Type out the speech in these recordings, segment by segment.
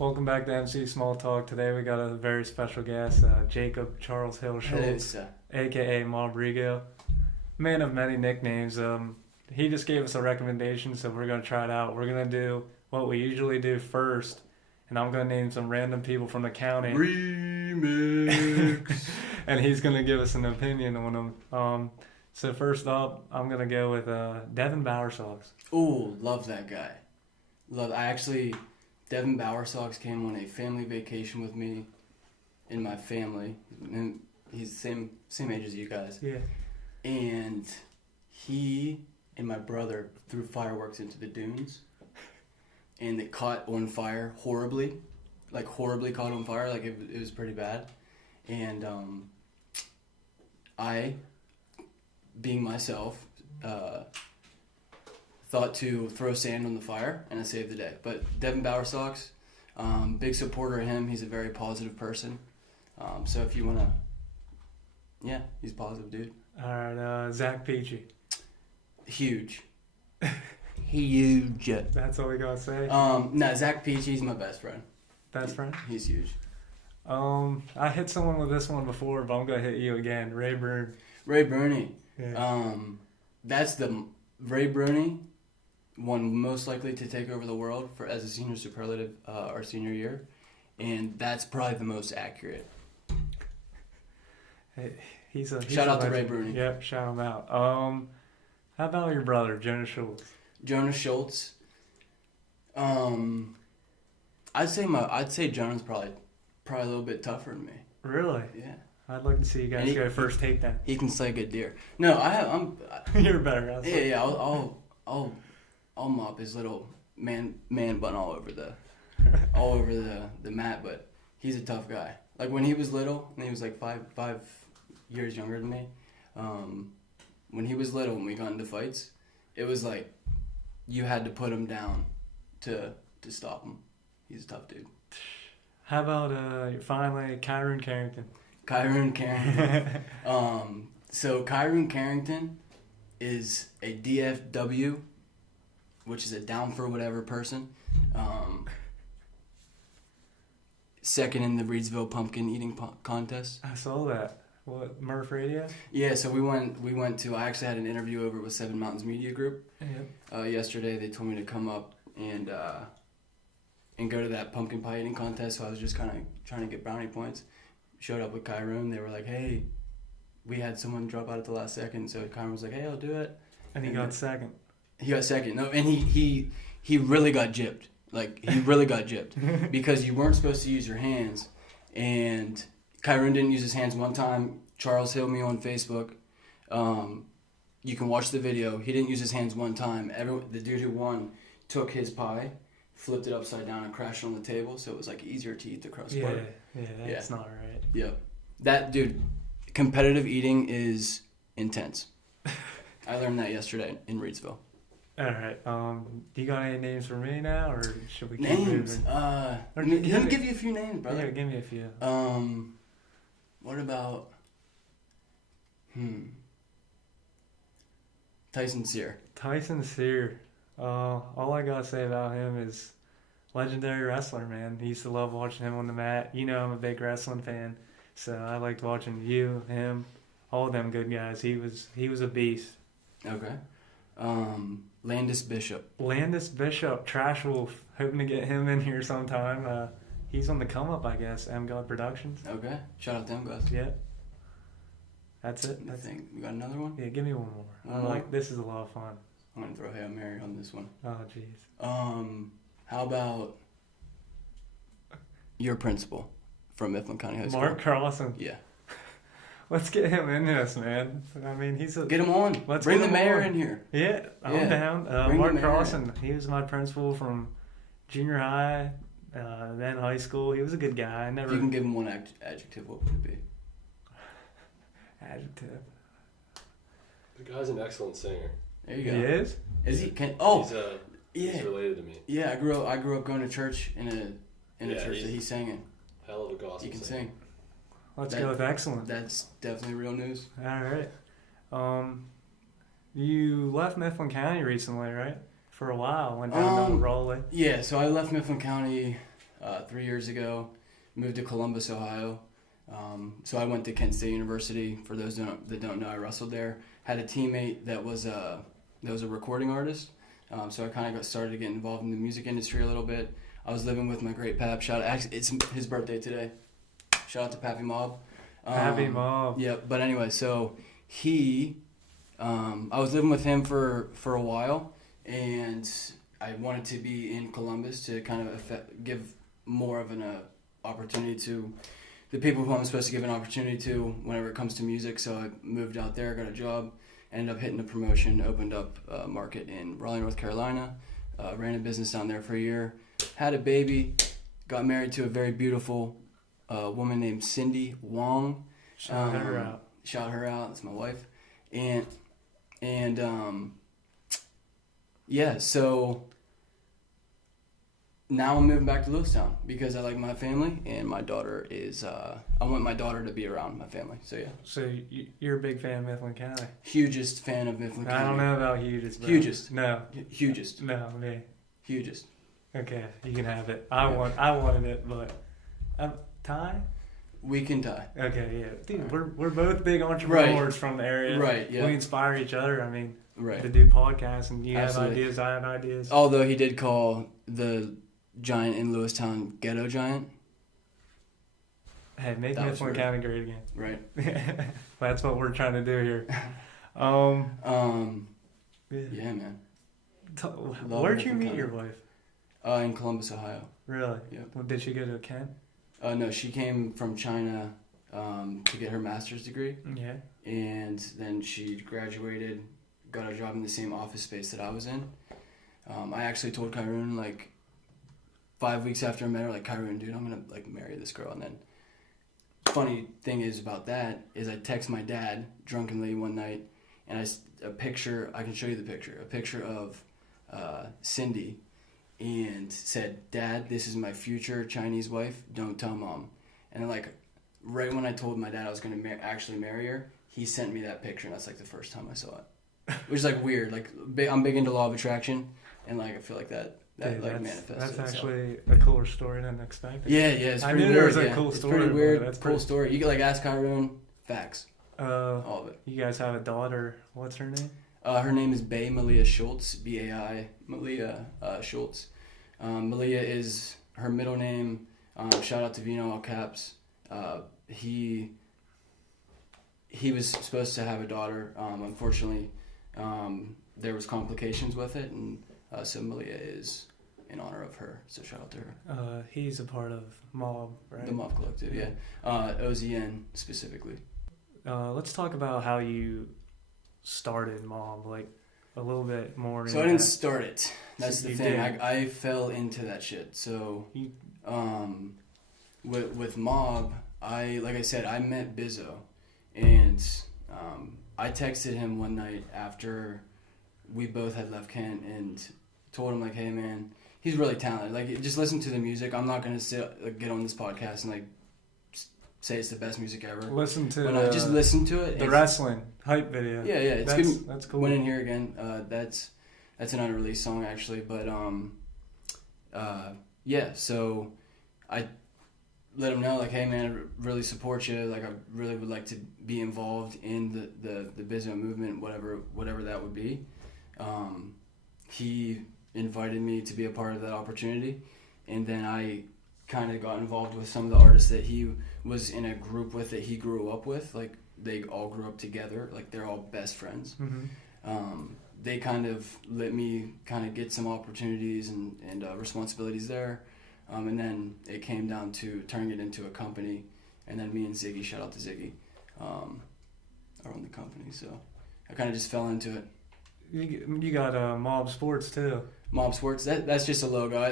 Welcome back to MC Small Talk. Today we got a very special guest, Jacob Charles Hill Schultz, aka Mobriguo. Man of many nicknames. He just gave us a recommendation, so we're gonna try it out. We're gonna do what we usually do first, and I'm gonna name some random people from the county. Remix. And he's gonna give us an opinion on them. So first up, I'm gonna go with Devin Bowersox. Ooh, love that guy. Devin Bowersox came on a family vacation with me and my family. And he's the same age as you guys. Yeah. And he and my brother threw fireworks into the dunes. And it caught on fire horribly. Like, horribly caught on fire. Like, it was pretty bad. And I, being myself, thought to throw sand on the fire, and I saved the day. But Devin Bowersox, big supporter of him. He's a very positive person. So if you want to... Yeah, he's a positive dude. All right, Zach Peachy. Huge. Huge. That's all we gotta say. No, Zach Peachy's my best friend. Best friend? He's huge. I hit someone with this one before, but I'm gonna hit you again. Ray Byrne. Ray Burney. Yeah. That's the... Ray Burney, one most likely to take over the world as a senior superlative our senior year, and that's probably the most accurate. He's shout out a to Ray legend. Burney. Yep, shout him out. How about your brother, Jonas Schultz? Jonas Schultz. I'd say Jonas probably a little bit tougher than me. Really? Yeah. I'd like to see you guys go first takedown. He can slay good deer. No, I'm. You're better. Yeah. I'll mop his little man bun all over the mat. But he's a tough guy. Like, when he was little, and he was like five years younger than me. When he was little, when we got into fights, it was like you had to put him down to stop him. He's a tough dude. How about finally Kyron Carrington? Kyron Carrington. So Kyron Carrington is a DFW, which is a down for whatever person. Second in the Reedsville pumpkin eating contest. I saw that. What, Murph Radio? Yeah, so we went to, I actually had an interview over with Seven Mountains Media Group. Yep. Yesterday they told me to come up and go to that pumpkin pie eating contest, so I was just kind of trying to get brownie points. Showed up with Kyron. They were like, hey, we had someone drop out at the last second, so Kyron was like, hey, I'll do it. And he got second. He got second. No, and he really got gypped. Like, he really got gypped because you weren't supposed to use your hands, and Kyron didn't use his hands one time. Charles Hill me on Facebook. You can watch the video. He didn't use his hands one time. The dude who won took his pie, flipped it upside down, and crashed it on the table, so it was like easier to eat the crust part. Yeah, that's not right. Yeah. That, dude, competitive eating is intense. I learned that yesterday in Reedsville. All right. Do you got any names for me now, or should we keep names? moving? Let me give you a few names, brother. Yeah, give me a few. What about Tyson Sear? Tyson Sear. All I gotta say about him is legendary wrestler, man. He used to love watching him on the mat. You know, I'm a big wrestling fan, so I liked watching you, him, all of them good guys. He was a beast. Okay. Landis Bishop. Landis Bishop, Trash Wolf. Hoping to get him in here sometime. He's on the come up, I guess. M God Productions. Okay. Shout out to them guys. Yeah. That's it. I think you got another one. Yeah, give me one more. This is a lot of fun. I'm gonna throw Hail Mary on this one. Oh, jeez. How about your principal from Mifflin County High School? Mark Carlson. Yeah. Let's get him in this, man. I mean, get him on. Let's bring the him mayor on. in here. Yeah, I'm down. Mark Carlson. He was my principal from junior high, then high school. He was a good guy. If you can give him one adjective, what would it be? Adjective. The guy's an excellent singer. There you go. He is? Is he? He's related to me. Yeah, I grew up going to church in a church that he sang in. Hell of a gospel. He can sing. Let's go with excellent. That's definitely real news. All right. You left Mifflin County recently, right? For a while. Went down to Raleigh. Yeah, so I left Mifflin County 3 years ago. Moved to Columbus, Ohio. So I went to Kent State University. For those that don't know, I wrestled there. Had a teammate that was a recording artist. So I kind of got started to get involved in the music industry a little bit. I was living with my great Pap. It's his birthday today. Shout out to Pappy Mob. Happy Mob. Yeah, but anyway, so I was living with him for a while, and I wanted to be in Columbus to kind of give more of an opportunity to the people who I'm supposed to give an opportunity to whenever it comes to music. So I moved out there, got a job, ended up hitting a promotion, opened up a market in Raleigh, North Carolina, ran a business down there for a year, had a baby, got married to a very beautiful woman named Cindy Wong. Shout her out. Shout her out. That's my wife. And so now I'm moving back to Lewistown because I like my family, and my daughter is, I want my daughter to be around my family. So yeah. So you're a big fan of Mifflin County? Hugest fan of Mifflin County. I don't know about hugest. Hugest. No. Hugest. No, me. Hugest. Okay, you can have it. I wanted it, but tie? We can tie. Okay, yeah. Dude, we're both big entrepreneurs from the area. Right, yeah. We inspire each other. I mean, Right. to do podcasts, and you Absolutely. have ideas, I have ideas. Although he did call the giant in Lewistown Ghetto Giant. Hey, make That was Mifflin weird. County great again. Right. That's what we're trying to do here. Yeah, man. Where'd you meet your wife? In Columbus, Ohio. Really? Yeah. Well, did she go to Kent? No, she came from China to get her master's degree, Yeah. and then she graduated, got a job in the same office space that I was in. I actually told Kyrone, like, 5 weeks after I met her, like, Kyrone, dude, I'm gonna, like, marry this girl. And then funny thing is about that is I text my dad drunkenly one night, and I can show you the picture, a picture of Cindy, and said, Dad, this is my future Chinese wife, don't tell Mom. And then, like, right when I told my dad I was going to actually marry her, he sent me that picture, and that's, like, the first time I saw it. Which is, like, weird. Like, I'm big into law of attraction, and, like, I feel like that Dude, manifests. That's itself. actually a cooler story than expected. Yeah, it's I pretty knew weird. there was a yeah. cool It's story. pretty weird, That's cool story. You can, like, ask Kyrone, facts, all all of it. You guys have a daughter. What's her name? Her name is Bay Malia Schultz, B-A-I, Malia Schultz. Malia is her middle name. Shout out to Vino, all caps. He was supposed to have a daughter. Unfortunately, there was complications with it, and so Malia is in honor of her. So shout out to her. He's a part of Mob, right? The Mob Collective, yeah. OZN specifically. Let's talk about how you started Mob, like a little bit more. So I didn't start it. That's the You thing. did. I fell into that shit. So with Mob, like I said, I met Bizzoe, and I texted him one night after we both had left Kent and told him, like, hey man, he's really talented. Like, just listen to the music. I'm not gonna get on this podcast and, like, say it's the best music ever. Listen to just listen to it. The wrestling hype video. Yeah, it's good. That's cool. Went in here again. That's an unreleased song actually, but yeah. So I let him know, like, hey man, I really support you. Like, I really would like to be involved in the Bizzoe movement, whatever that would be. He invited me to be a part of that opportunity, and then I kind of got involved with some of the artists that he was in a group with that he grew up with. Like, they all grew up together. Like, they're all best friends. Mm-hmm. They kind of let me kind of get some opportunities and responsibilities there. And then it came down to turning it into a company. And then me and Ziggy, shout out to Ziggy, are on the company. So I kind of just fell into it. You got Mob Sports too. Mob Sports, that's just a logo.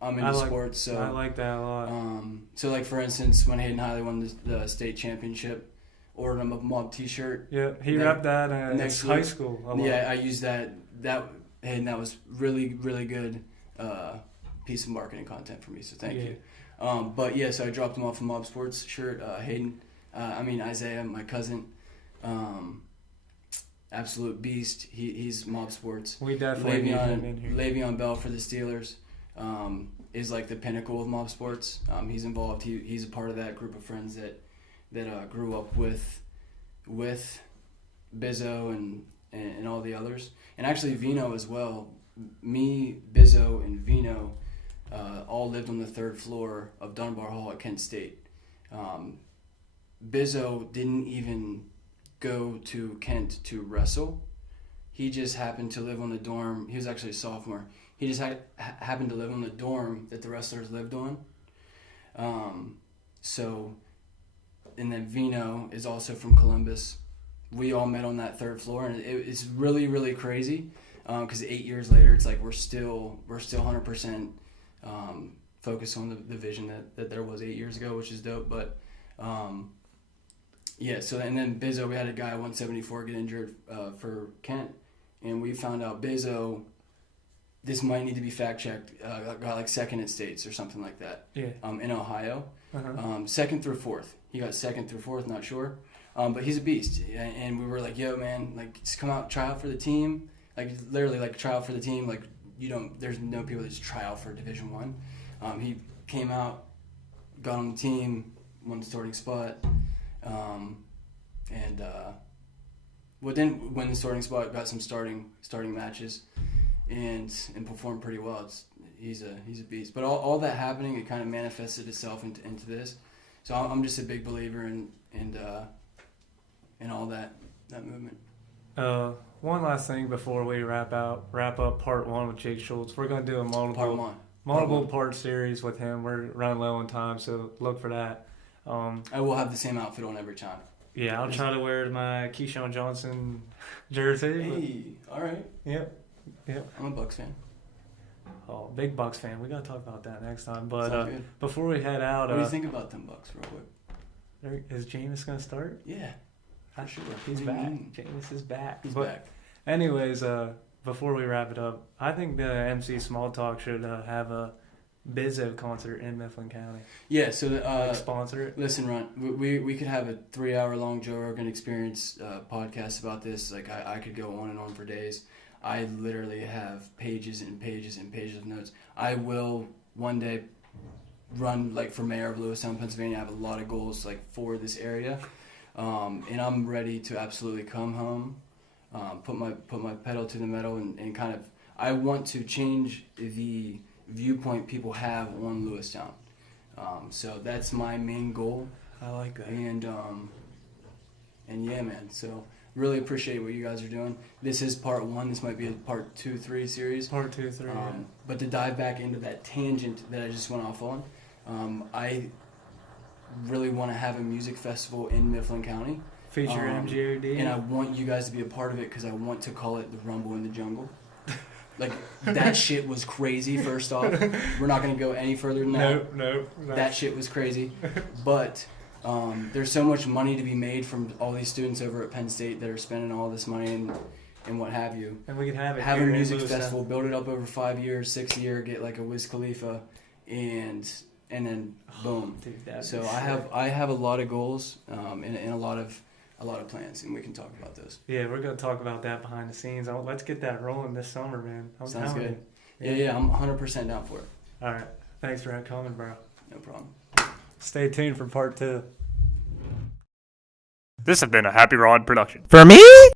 I'm into sports, so I like that a lot. So, like, for instance, when Hayden Hiley won the state championship, ordered him a Mob T-shirt. Yeah, he repped that in high school a lot. Yeah, I used that. Hayden, that was really, really good piece of marketing content for me. So thank you. But yeah, so I dropped him off a Mob Sports shirt. Hayden, Isaiah, my cousin. Absolute beast. He's Mob Sports. We definitely need him in here. Le'Veon Bell for the Steelers. is like the pinnacle of mob sports. He's involved. He's a part of that group of friends that grew up with Bizzoe and all the others, and actually Vino as well. Me, Bizzoe, and Vino all lived on the 3rd floor of Dunbar Hall at Kent State. Bizzoe didn't even go to Kent to wrestle. He just happened to live on the dorm. He was actually a sophomore. He just happened to live on the dorm that the wrestlers lived on. And then Vino is also from Columbus. We all met on that 3rd floor, and it's really, really crazy. Because 8 years later, it's like we're still 100% focused on the vision that there was 8 years ago, which is dope. But so and then Bizzoe, we had a guy at 174 get injured for Kent, and we found out Bizzoe, this might need to be fact checked, got like 2nd at states or something like that. Yeah. In Ohio, 2nd through 4th. He got 2nd through 4th, not sure, but he's a beast. And we were like, yo man, like just come out, try out for the team. Like literally, like try out for the team. Like there's no people that just try out for Division I. He came out, got on the team, won the starting spot, didn't win the starting spot. Got some starting matches, and performed pretty well. He's a beast. But all that happening, it kind of manifested itself into this. So I'm just a big believer in all that movement. One last thing before we wrap up part 1 with Jake Schultz. We're going to do a multiple part series with him. We're running low on time, so look for that. I will have the same outfit on every time. Yeah, I'll try to wear my Keyshawn Johnson jersey. Hey, all right. Yep. I'm a Bucks fan. Oh, big Bucks fan. We got to talk about that next time. But before we head out... What do you think about them Bucks real quick? Is Jameis going to start? Yeah. Sure. He's back. Jameis is back. He's back. Anyways, before we wrap it up, I think the MC Small Talk should have a Bizzoe concert in Mifflin County. Yeah, so sponsor it. Listen, Ron, we could have a 3-hour-long Joe Rogan Experience podcast about this. Like I could go on and on for days. I literally have pages and pages and pages of notes. I will one day run like for mayor of Lewistown, Pennsylvania. I have a lot of goals like for this area. And I'm ready to absolutely come home, put my pedal to the metal, and kind of I want to change the viewpoint people have on Lewistown. So that's my main goal. I like that. And yeah, man. So really appreciate what you guys are doing. This is part 1. This might be a part 2, 3 series. Part 2, 3. Yeah. But to dive back into that tangent that I just went off on, I really want to have a music festival in Mifflin County. Feature MGOD. And I want you guys to be a part of it because I want to call it the Rumble in the Jungle. Like, that shit was crazy, first off. We're not going to go any further than that. No. That shit was crazy. But there's so much money to be made from all these students over at Penn State that are spending all this money and what have you. And we can have it have a music festival, build it up over 5 years, 6 year, get like a Wiz Khalifa, and then boom. Dude, so I have a lot of goals and a lot of plans, and we can talk about those. Yeah, we're gonna talk about that behind the scenes. Let's get that rolling this summer, man. Sounds good. Yeah, I'm 100% down for it. All right, thanks for coming, bro. No problem. Stay tuned for part 2. This has been a Happy Rod production. For me?